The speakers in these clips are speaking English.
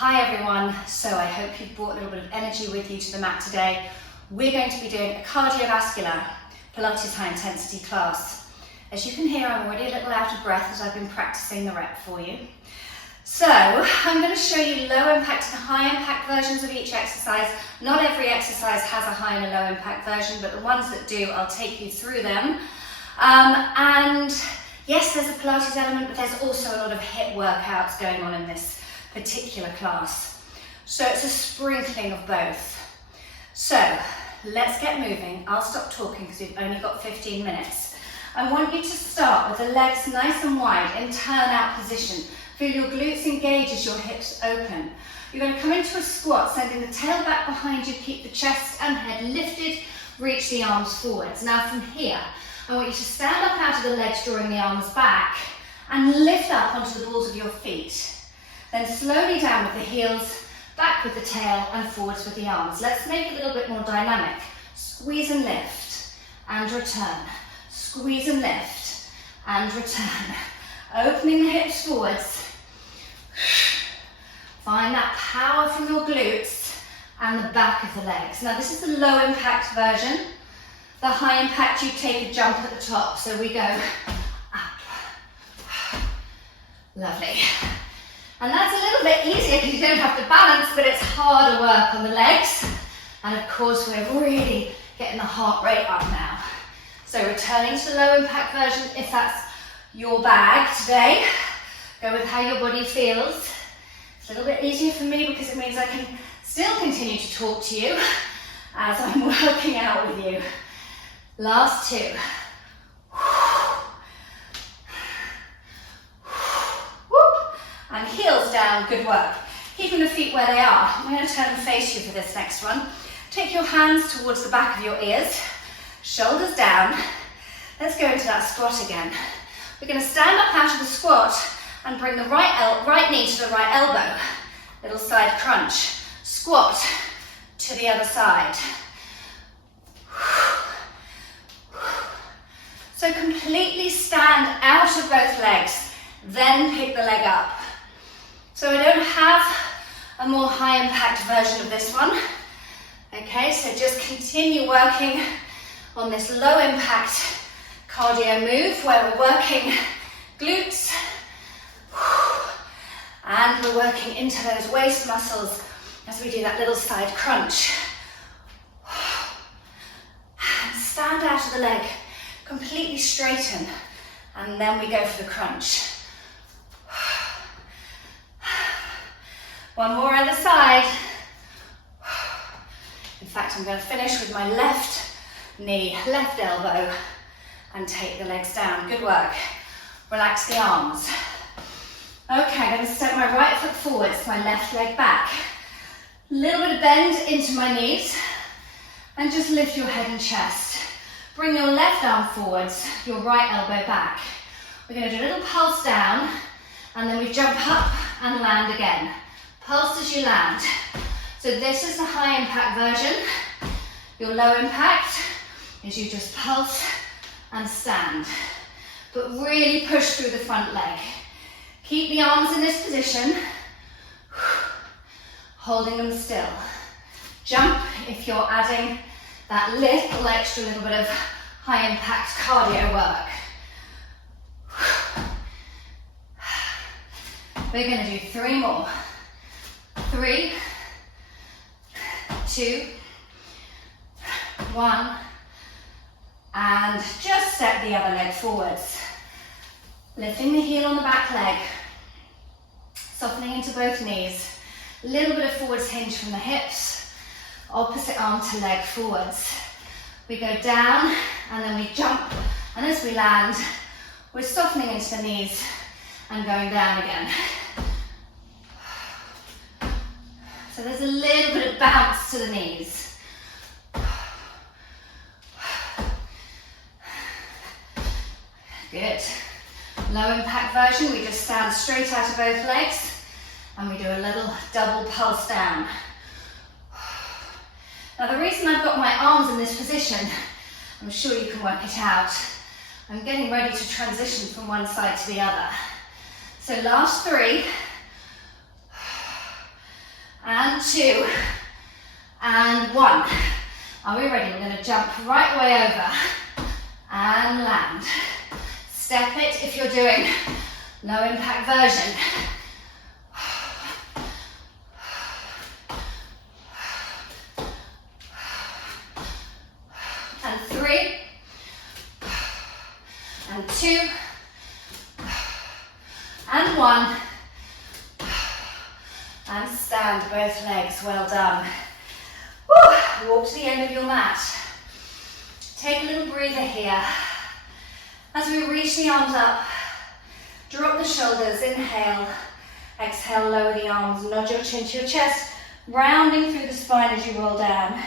Hi everyone, so I hope you've brought a little bit of energy with you to the mat today. We're going to be doing a cardiovascular Pilates high intensity class. As you can hear, I'm already a little out of breath as I've been practicing the rep for you. So I'm going to show you low impact and high impact versions of each exercise. Not every exercise has a high and a low impact version, but the ones that do, I'll take you through them. And yes, there's a Pilates element, but there's also a lot of HIIT workouts going on in this particular class. So it's a sprinkling of both. So let's get moving. I'll stop talking because we've only got 15 minutes. I want you to start with the legs nice and wide in turn-out position. Feel your glutes engage as your hips open. You're going to come into a squat, sending the tail back behind you, keep the chest and head lifted, reach the arms forwards. Now from here, I want you to stand up out of the legs, drawing the arms back, and lift up onto the balls of your feet. Then slowly down with the heels, back with the tail, and forwards with the arms. Let's make it a little bit more dynamic. Squeeze and lift, and return. Squeeze and lift, and return. Opening the hips forwards. Find that power from your glutes and the back of the legs. Now this is the low impact version. The high impact, you take a jump at the top. So we go up. Lovely. And that's a little bit easier because you don't have to balance, but it's harder work on the legs. And of course, we're really getting the heart rate up now. So returning to the low impact version, if that's your bag today, go with how your body feels. It's a little bit easier for me because it means I can still continue to talk to you as I'm working out with you. Last two. And heels down, good work. Keeping the feet where they are. I'm going to turn and face you for this next one. Take your hands towards the back of your ears, shoulders down. Let's go into that squat again. We're going to stand up out of the squat and bring the right knee to the right elbow. Little side crunch. Squat to the other side. So completely stand out of both legs, then pick the leg up. So I don't have a more high impact version of this one. Okay, so just continue working on this low impact cardio move where we're working glutes and we're working into those waist muscles as we do that little side crunch. And stand out of the leg, completely straighten, and then we go for the crunch. One more other side. In fact, I'm going to finish with my left knee, left elbow, and take the legs down. Good work. Relax the arms. Okay, I'm going to step my right foot forwards, my left leg back. A little bit of bend into my knees, and just lift your head and chest. Bring your left arm forwards, your right elbow back. We're going to do a little pulse down, and then we jump up and land again. Pulse as you land. So this is the high impact version. Your low impact is you just pulse and stand. But really push through the front leg. Keep the arms in this position. Holding them still. Jump if you're adding that little bit of high impact cardio work. We're going to do 3 more. 3, 2, 1, and just step the other leg forwards. Lifting the heel on the back leg, softening into both knees. A little bit of forwards hinge from the hips, opposite arm to leg forwards. We go down and then we jump, and as we land, we're softening into the knees and going down again. So there's a little bit of bounce to the knees. Good. Low impact version, we just stand straight out of both legs and we do a little double pulse down. Now the reason I've got my arms in this position, I'm sure you can work it out. I'm getting ready to transition from one side to the other. So last 3. and 2, and 1. Are we ready? We're going to jump right way over and land. Step it if you're doing low impact version. And 3, and 2, and 1, and stand both legs. Well done. Woo. Walk to the end of your mat. Take a little breather here. As we reach the arms up, drop the shoulders, inhale, exhale, lower the arms, nod your chin to your chest, rounding through the spine as you roll down.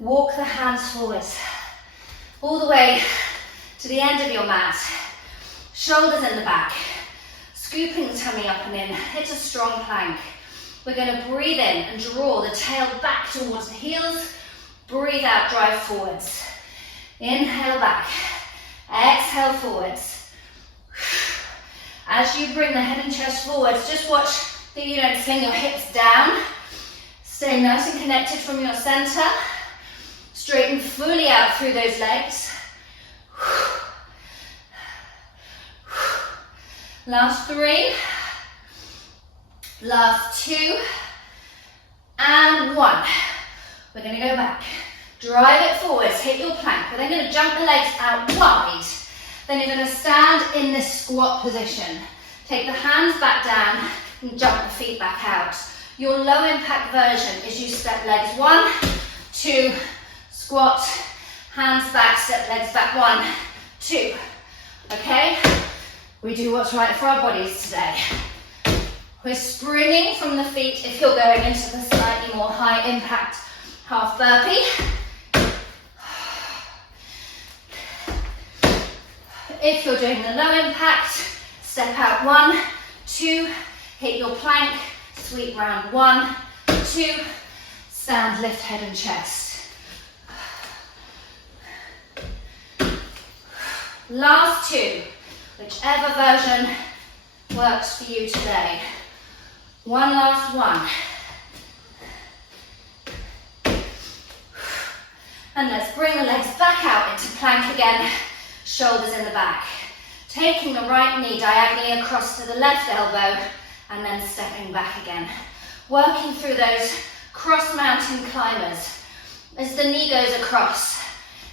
Walk the hands forwards, all the way to the end of your mat. Shoulders in the back, scooping the tummy up and in, hit a strong plank. We're going to breathe in and draw the tail back towards the heels. Breathe out, drive forwards. Inhale back, exhale forwards. As you bring the head and chest forwards, just watch that you don't sling your hips down. Stay nice and connected from your center. Straighten fully out through those legs. Last 3. Last 2. And 1. We're going to go back. Drive it forwards, hit your plank. We're then going to jump the legs out wide. Then you're going to stand in this squat position. Take the hands back down and jump the feet back out. Your low impact version is you step legs 1, 2, squat, hands back, step legs back 1, 2. Okay? We do what's right for our bodies today. We're springing from the feet if you're going into the slightly more high impact half burpee. If you're doing the low impact, step out 1, 2, hit your plank, sweep round 1, 2, stand, lift head and chest. Last 2, whichever version works for you today. One last one. And let's bring the legs back out into plank again, shoulders in the back. Taking the right knee diagonally across to the left elbow and then stepping back again. Working through those cross mountain climbers. As the knee goes across,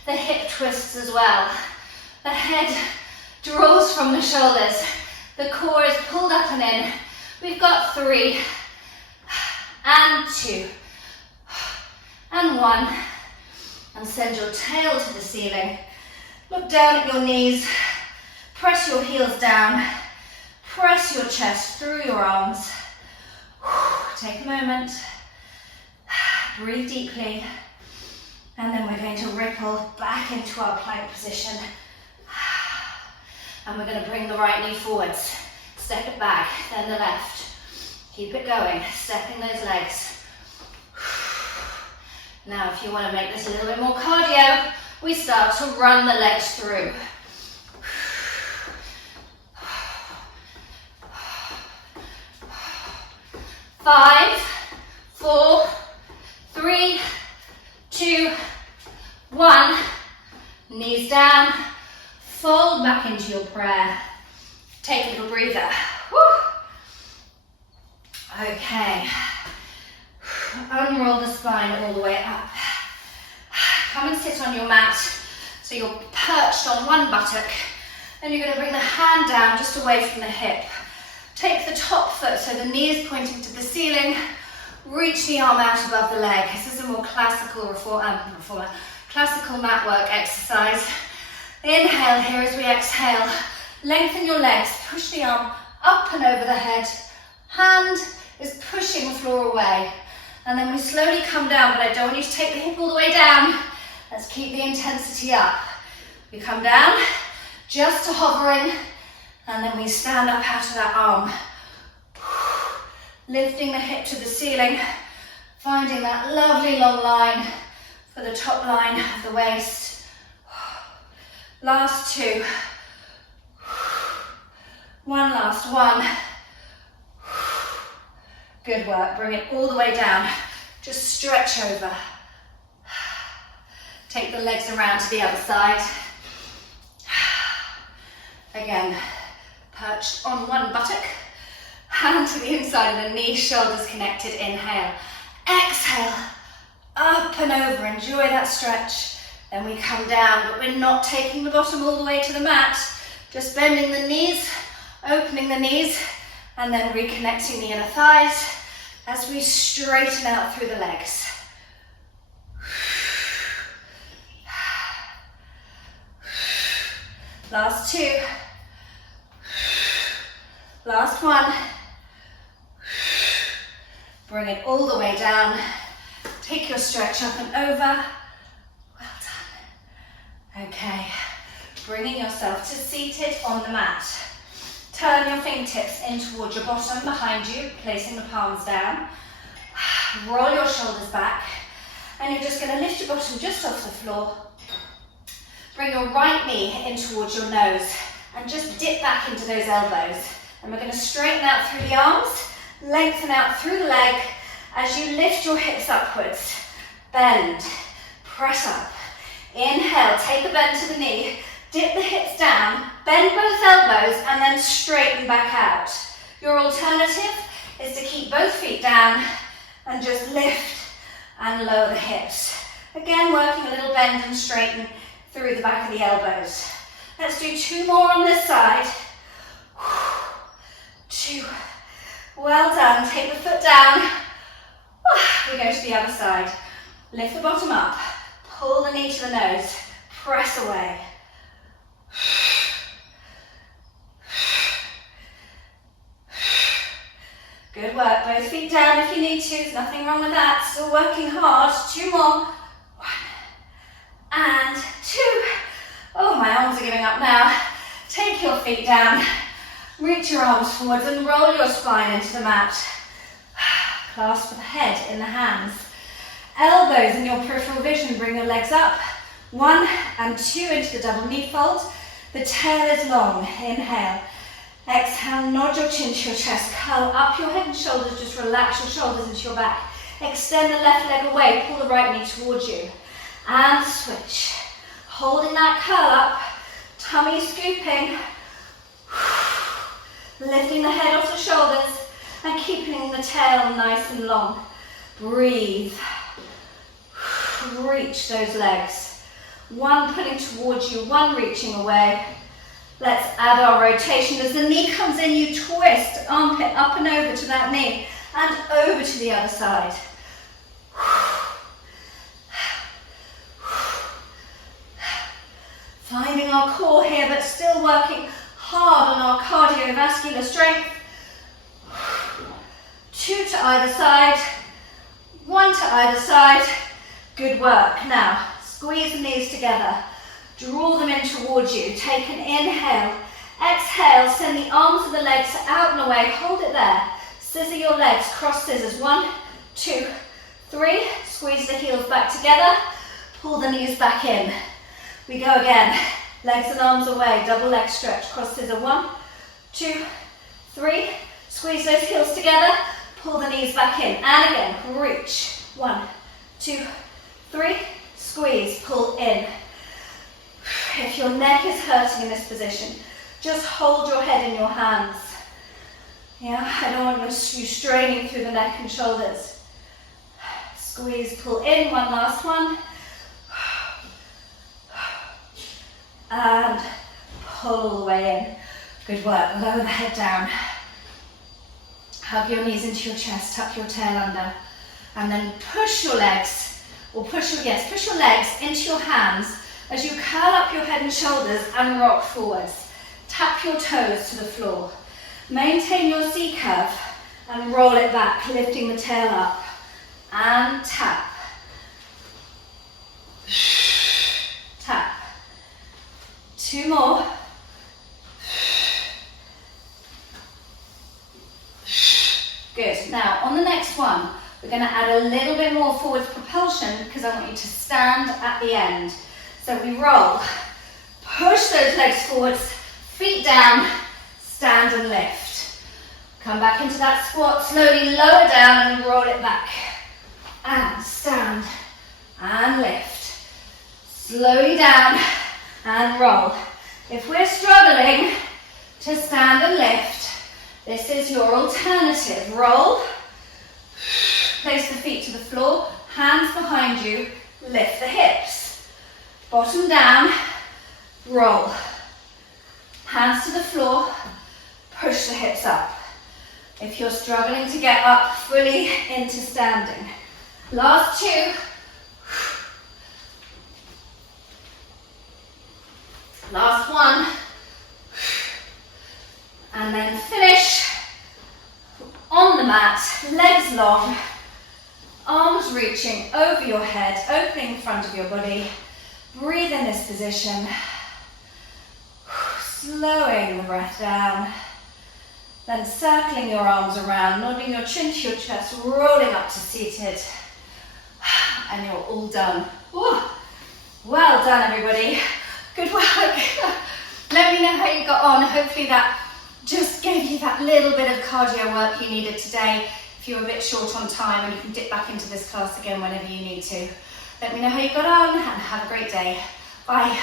the hip twists as well. The head draws from the shoulders. The core is pulled up and in. We've got 3 and 2 and 1. And send your tail to the ceiling. Look down at your knees. Press your heels down. Press your chest through your arms. Take a moment. Breathe deeply. And then we're going to ripple back into our plank position. And we're going to bring the right knee forwards. Step it back, then the left. Keep it going, stepping those legs. Now, if you want to make this a little bit more cardio, we start to run the legs through. 5, 4, 3, 2, 1. Knees down. Fold back into your prayer. Take a little breather. Woo. Okay. Unroll the spine all the way up. Come and sit on your mat. So you're perched on one buttock. Then you're going to bring the hand down just away from the hip. Take the top foot so the knee is pointing to the ceiling. Reach the arm out above the leg. This is a more classical classical mat work exercise. Inhale here as we exhale. Lengthen your legs. Push the arm up and over the head. Hand is pushing the floor away. And then we slowly come down, but I don't want you to take the hip all the way down. Let's keep the intensity up. We come down, just to hovering, and then we stand up out of that arm. Lifting the hip to the ceiling, finding that lovely long line for the top line of the waist. Last 2. One last one. Good work. Bring it all the way down. Just stretch over. Take the legs around to the other side. Again, perched on one buttock. Hand to the inside of the knee, shoulders connected. Inhale. Exhale. Up and over. Enjoy that stretch. Then we come down, but we're not taking the bottom all the way to the mat. Just bending the knees, opening the knees, and then reconnecting the inner thighs as we straighten out through the legs. Last two. Last one. Bring it all the way down. Take your stretch up and over. Well done. Okay. Bringing yourself to seated on the mat. Turn your fingertips in towards your bottom behind you, placing the palms down. Roll your shoulders back. And you're just going to lift your bottom just off the floor. Bring your right knee in towards your nose and just dip back into those elbows. And we're going to straighten out through the arms, lengthen out through the leg as you lift your hips upwards. Bend, press up. Inhale, take a bend to the knee, dip the hips down, bend both elbows and then straighten back out. Your alternative is to keep both feet down and just lift and lower the hips. Again, working a little bend and straighten through the back of the elbows. Let's do two more on this side. Two. Well done. Take the foot down. We go to the other side. Lift the bottom up. Pull the knee to the nose. Press away. Good work. Both feet down if you need to. There's nothing wrong with that. Still working hard. Two more. And two. Oh, my arms are giving up now. Take your feet down. Reach your arms forwards and roll your spine into the mat. Clasp the head in the hands. Elbows in your peripheral vision. Bring your legs up. 1 and 2 into the double knee fold. The tail is long. Inhale. Exhale. Nod your chin to your chest. Curl up your head and shoulders. Just relax your shoulders into your back. Extend the left leg away. Pull the right knee towards you. And switch. Holding that curl up. Tummy scooping. Lifting the head off the shoulders and keeping the tail nice and long. Breathe. Reach those legs. One pulling towards you, one reaching away. Let's add our rotation. As the knee comes in, you twist, armpit up and over to that knee and over to the other side. Finding our core here, but still working hard on our cardiovascular strength. 2 to either side, 1 to either side. Good work. Now, squeeze the knees together. Draw them in towards you. Take an inhale. Exhale, send the arms and the legs out and away. Hold it there. Scissor your legs, cross scissors. 1, 2, 3. Squeeze the heels back together. Pull the knees back in. We go again. Legs and arms away, double leg stretch, cross scissor. 1, 2, 3. Squeeze those heels together, pull the knees back in. And again, reach. 1, 2, 3. Squeeze, pull in. If your neck is hurting in this position, just hold your head in your hands. Yeah, I don't want you straining through the neck and shoulders. Squeeze, pull in. One last one. And pull all the way in. Good work. Lower the head down. Hug your knees into your chest. Tuck your tail under. And then push your legs, or push your legs into your hands as you curl up your head and shoulders and rock forwards. Tap your toes to the floor. Maintain your C curve and roll it back, lifting the tail up. And tap. Tap. 2 more. Good. Now, on the next one, we're going to add a little bit more forward propulsion because I want you to stand at the end. So we roll. Push those legs forwards, feet down, stand and lift. Come back into that squat, slowly lower down and roll it back. And stand and lift. Slowly down and roll. If we're struggling to stand and lift, this is your alternative. Roll, place the feet to the floor, hands behind you, lift the hips. Bottom down, roll. Hands to the floor, push the hips up. If you're struggling to get up fully into standing. Last two. Last one. And then finish on the mat, legs long, arms reaching over your head, opening the front of your body. Breathe in this position. Slowing the breath down. Then circling your arms around, nodding your chin to your chest, rolling up to seated. And you're all done. Ooh. Well done, everybody. Good work. Let me know how you got on. Hopefully that just gave you that little bit of cardio work you needed today. If you're a bit short on time, and you can dip back into this class again whenever you need to. Let me know how you got on and have a great day. Bye.